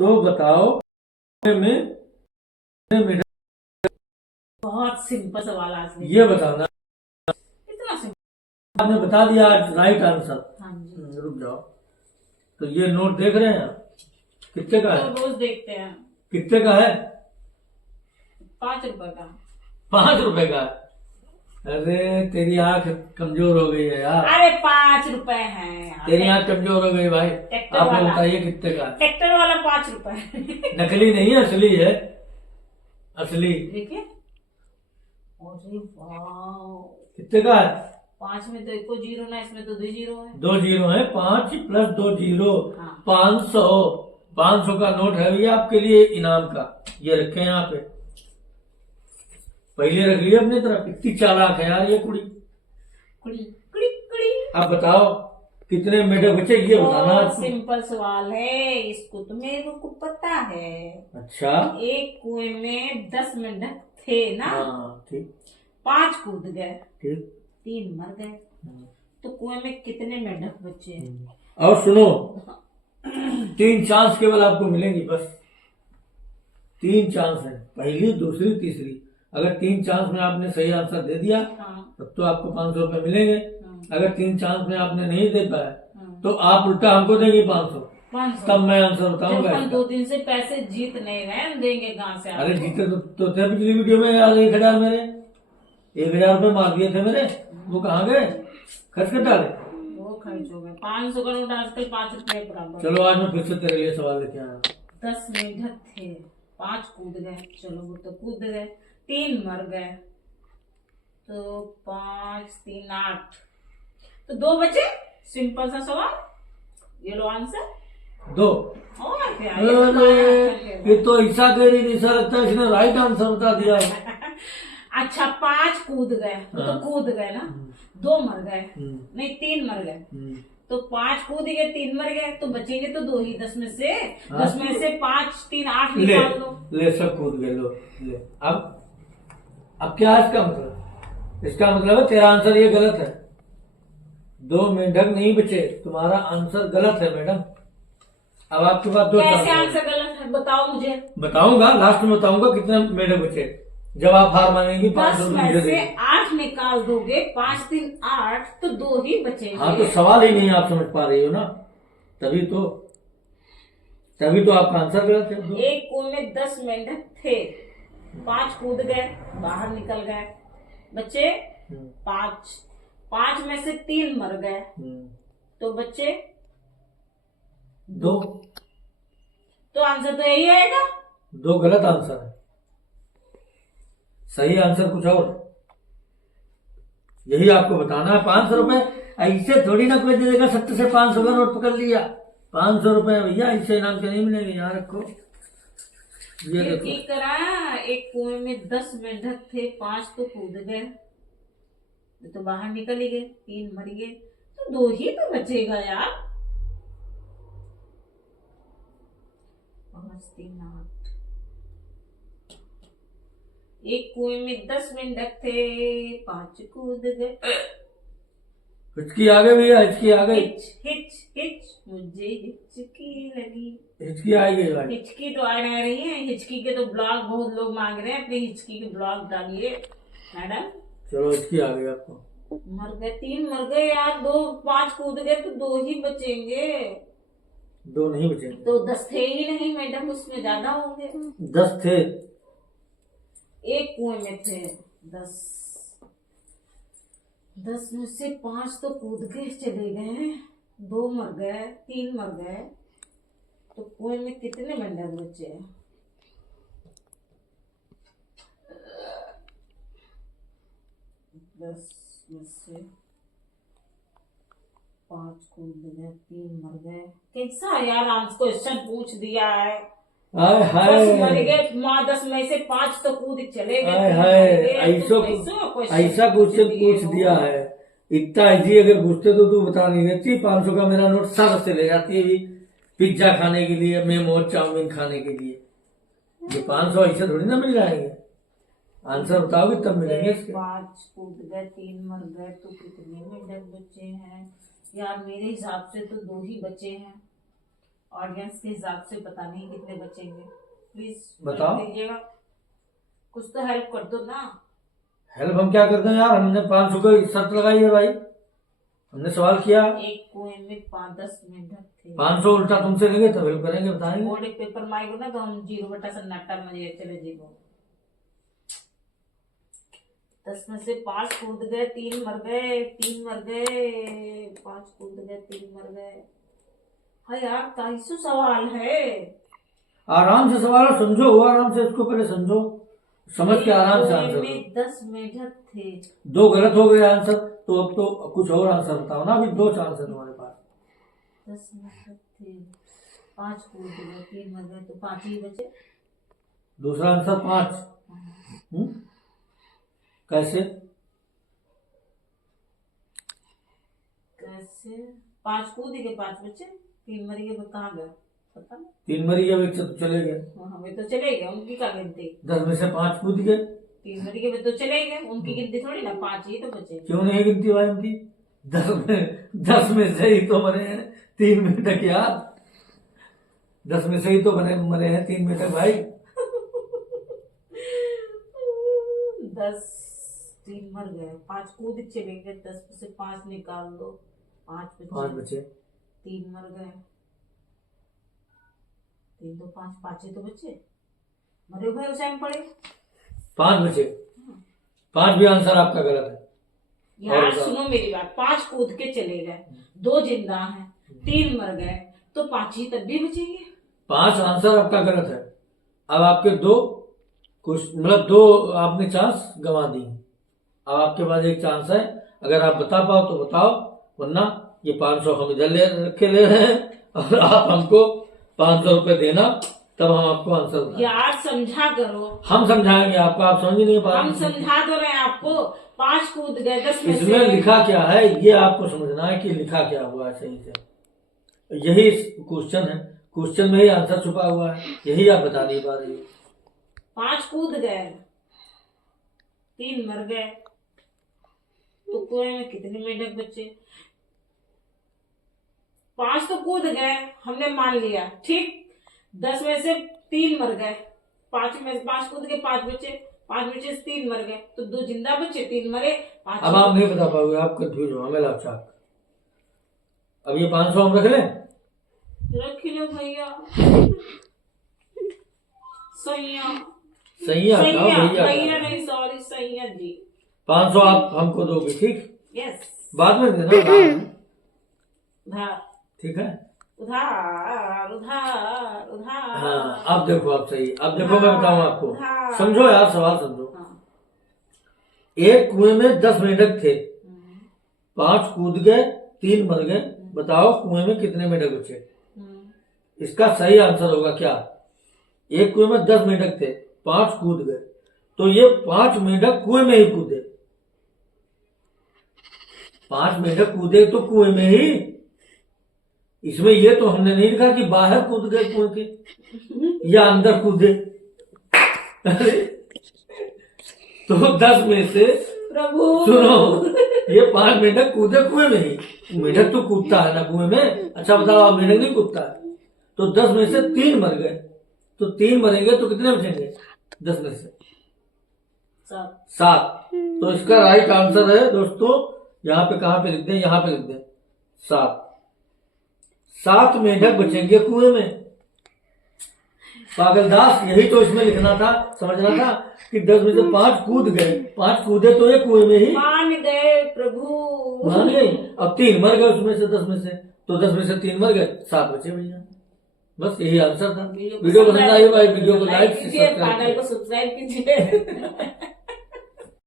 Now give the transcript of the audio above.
तो बताओ में मेढक, बहुत सिंपल सवाल आज ने ये बताना। इतना सिंपल। आपने बता दिया आज राइट आंसर। हाँ जी, रुक जाओ। तो ये नोट देख रहे हैं आप, कितने का तो है? रोज देखते हैं। कितने का है? 5 रुपए का। 5 रुपए का। अरे तेरी आंख कमजोर हो गई है यार। अरे 5 रुपए है। तेरी आंख कमजोर हो गई भाई। ट्रैक्टर आपने वाला। बताइए कितने का है? ट्रैक्टर वाला 5 रुपए। नकली नहीं है, असली है, असली। देखिए, अरे वाह, कितने का है? 5 में तो एको जीरो ना, इसमें तो 2 जीरो है। 2 जीरो है, 5 प्लस 2 जीरो। हाँ। 500। 500 का नोट है भैया आपके लिए इनाम का। ये रखे यहाँ पे, पहले रख लिया अपनी तरफ। इतनी चालाक है यार ये कुड़ी। कुड़ी कुड़ी कुड़ी। अब बताओ कितने मेढक बचे, ये बताना बहुत आपको। सिंपल सवाल है, इसको तो मेरे को पता है। अच्छा। एक कुएं में 10 मेंढक थे ना। हाँ ठीक। 5 कूद गए, ठीक। 3 मर गए, तो कुएं में कितने मेंढक बचे? और सुनो, 3 चांस केवल आपको मिलेंगी, बस 3 चांस है, पहली दूसरी तीसरी। अगर 3 चांस में आपने सही आंसर दे दिया हाँ। तब तो आपको 500 रुपए मिलेंगे। अगर 3 चांस में आपने नहीं दे पाया तो आप उल्टा हमको देंगे 500। 500। तब मैं आंसर जब बताऊंगा हम इसका। 2 दिन से पैसे जीत नहीं रहे, हम देंगे कहाँ से अरे आपको? जीते तो थे पिछली वीडियो में यार, 1000 मेरे 1000 रुपए मार दिए थे मेरे, वो कहाँ गए? खर्च कर डाले। वो खर्च हो गए। 500 का नोट आजकल 5 रुपए बराबर। चलो आज मैं फिर से तेरे लिए सवाल लेके आया। 10 मेंढक थे, 5 कूद गए, चलो वो तो कूद गए, 3 मर गए, तो 5 3 8, तो 2 बचे। सिंपल सा सवाल, ये लो आंसर। 2। और क्या, अरे ये तो ऐसा कह रही थी, ऐसा लगता है इसने राइट आंसर बता दिया। अच्छा, 5 कूद गए, तो हाँ। कूद गए ना, 2 मर गए, नहीं 3 मर गए, हम्म। तो 5 कूद गए, 3 मर गए, तो बचेंगे तो 2 ही। 10 में से हाँ। 10 में से 5 3 8 ले निकाल दो। ले, सब कूद गए, लो ले। अब क्या है इसका मतलब? इसका मतलब है तेरा आंसर ये गलत है। 2 मेंढक नहीं बचे, तुम्हारा आंसर गलत है मैडम। अब आपके पास 2 कैसे चांस आंसर गलत है, बताओ मुझे। बताऊंगा, लास्ट में बताऊंगा कितने मेंढक बचे। जब आप हार मानेंगी 500 10 रुपये में मुझे से देंगे। 8 निकाल दोगे, 5 3 8, तो 2 ही बचेंगे। हाँ तो सवाल ही नहीं आप समझ पा रही हो ना, तभी तो आपका आंसर गलत है। एक कुएं में 10 मेंढक थे, 5 कूद गए, बाहर निकल गए, बच्चे 5। 5 में से 3 मर गए, तो बच्चे 2। तो आंसर तो यही आएगा। 2 गलत आंसर है, सही आंसर कुछ और। यही आपको बताना है। 500 रुपए ऐसे थोड़ी ना कोई दे देगा। 70 से 500 का नोट पकड़ लिया, 500 रुपए भैया ऐसे इनाम के नहीं मिलेंगे। यहाँ रखो, ये देखो। ठीक करा। एक कुएं में 10 मेंढक थे, 5 तो कूद गए, तो बाहर निकल ही गए, 3 मर गए, तो 2 ही तो बचेगा यार। 5 3 8। एक कुएं में 10 मेंढक थे, 5 कूद गए। हिचकी आ गई भैया, हिचकी आ गई। हिच हिच हिच, मुझे हिचकी लगी। हिचकी आ गई भाई। हिचकी तो आ रही है, हिचकी के तो ब्लॉग बहुत लोग मांग रहे हैं, अपनी हिचकी के ब्लॉग डालिए मैडम। चलो हिचकी आ गई आपको। मर गए, 3 मर गए यार, 2 5 कूद गए, तो 2 ही बचेंगे। 2 नहीं बचेंगे। तो 10 थे ही नहीं मैडम, उसमें ज्यादा होंगे। 10 थे। एक कुएं में थे 10, 10 में से 5 तो कूद के चले गए, 2 मर गए, 3 मर गए, तो कुएं में कितने मेंढक बचे? 10 में से 5 कूद गए, 3 मर गए। कैसा यार आंसर क्वेश्चन पूछ दिया है। हाय 10 मर हाय गए, 10 में से 5 तो कूद चले गए, हाय 3 हाय, मर गए, तो ऐसा क्वेश्चन पूछ दिया है। इतना इजी अगर पूछते तो तू बता नहीं देती। 500 का मेरा नोट सर से ले जाती है पिज्जा खाने के लिए, मेमोज चाउमीन खाने के लिए। ये 500 ऐसे थोड़ी ना मिल जाएंगे। आंसर बताओगे तब मिलेंगे इसके। 5 कूद गए, 3 मर गए, तो कितने मेंढक बचे हैं यार? मेरे हिसाब से तो 2 ही बचे हैं। ऑडियंस के हिसाब से पता नहीं कितने बचेंगे, प्लीज बताओ। दीजिएगा, कुछ तो हेल्प कर दो ना। हेल्प हम क्या करते हैं यार, हमने 500 की शर्त लगाई है भाई, हमने सवाल किया। एक कुएं में 5-10 मेंढक थे। 500 उल्टा तुमसे लेंगे तब हेल्प करेंगे, बताएंगे। बोर्ड एक पेपर माइको ना तो हम 0/सन्नाटा में चले जीवो। 10 में से 5 कूद गए, 3 मर गए, 3 मर गए, 5 कूद गए, 3 मर गए। हाँ यार 250 सवाल है। आराम से सवाल समझो, वो आराम से इसको पहले समझो, समझ के आराम से आंसर दो। में 10 मेंढक थे। 2 गलत हो गए आंसर, तो अब तो कुछ और आंसर बताओ ना, अभी 2 चांस है तुम्हारे पास। 10 मेंढक थे, 5 कूद गए, 3 मर गए, तो 5 ही बचे। दूसरा आंसर 5। कैसे? कैसे? 5 कूद गए, 5 बचे, 3 मर गए, कहाँ गए पता नहीं। 3 मरी गए, एक से तो चले गए। वे तो चले गए, उनकी क्या गिनती। 10 में से 5 कूद गए। 3 मर गए, वे तो चले गए, उनकी गिनती थोड़ी ना, 5 ही तो बचे। क्यों नहीं गिनती भाई उनकी? 10 में से ही तो मरे हैं 3 मेंढक यार, 10 में से ही तो मरे हैं 3 मेंढक भाई। 10, 3 मर गए, 5 कूद चले गए, 10 में से 5 निकाल दो, 5 बचे। 3 मर गए, 3 तो 5, 5 ही तो बचे, मरे भाई उस टाइम पड़े। 5 बचे, 5 भी आंसर आपका गलत है। यार सुनो मेरी बात, 5 कूद के चले गए, 2 जिंदा हैं, 3 मर गए, तो 5 ही तब भी बचेंगे। 5 आंसर आपका गलत है। अब आपके 2 कुछ मतलब 2 आपने चांस गंवा दी। अब आपके पास एक चांस है, अगर आप बता पाओ तो बताओ, वरना ये 500 हम इधर ले रहे हैं और आप हमको 500 रुपए देना, तब हम आपको आंसर बताएंगे। यार समझा करो। हम समझाएंगे आपको, आप समझ नहीं पा रहे। हम समझा तो रहे हैं आपको, 5 कूद गए, 10 में इसमें लिखा क्या है ये आपको समझना है कि लिखा क्या हुआ है सही से। यही क्वेश्चन है, क्वेश्चन में ही आंसर छुपा हुआ है, यही आप बता नहीं पा रही। 5 कूद गए, 3 मर गए, तो कुएं में कितने मेंढक बचे? 5 तो कूद गए, हमने मान लिया, ठीक। 10 में से 3 मर गए, 5 कूद के 5 बचे, 5 में से 3 मर गए, तो 2 जिंदा बचे, 3 मरे, 5। अब आप नहीं बता पाओगे, आप कंफ्यूज हो, हमें लाचाक। अब ये 500 हम रख लें? रख लो भैया। सैया भैया नहीं, सॉरी सैया जी। 500 आप हमको दोगे, ठीक? यस। बाद में देना, उधार। ठीक है, उधार उधार उधार। हाँ अब देखो, आप सही, अब देखो मैं बताऊं आपको, समझो यार, सवाल समझो। एक कुएं में 10 मेंढक थे, 5 कूद गए, 3 मर गए, बताओ कुएं में कितने मेंढक बचे? इसका सही आंसर होगा क्या? एक कुएं में 10 मेंढक थे, 5 कूद गए, तो ये 5 मेंढक कुएं में ही कूदे। 5 मेंढक कूदे तो कुएं में ही, इसमें ये तो हमने नहीं लिखा कि बाहर कूद गए कुएं के या अंदर कूदे। तो 10 में से प्रभु सुनो, ये 5 मेंढक कूदे कुएं में ही, मेंढक तो कूदता है ना कुएं में। अच्छा बताओ, आप मेंढक नहीं कूदता है, तो 10 में से 3 मर गए, तो 3 मरेंगे तो कितने बचेंगे? 10 में से 7। तो इसका राइट आंसर है दोस्तों, यहाँ पे कहाँ पे लिख दें, यहाँ पे लिख दें 7 मेंढक बचेंगे कुएं में। पागलदास, यही तो इसमें लिखना था, समझना था कि 10 में से 5 कूद गए, 5 कूदे तो ये कुएं में ही। मान गए प्रभु, मान गए। अब 3 मर गए उसमें से, 10 में से, तो 10 में से 3 मर गए, 7 बचे भैया। बस यही आंसर था। वीडियो पसंद आई भाई, वीडियो को लाइक कीजिए, चैनल को सब्सक्राइब कीजिए।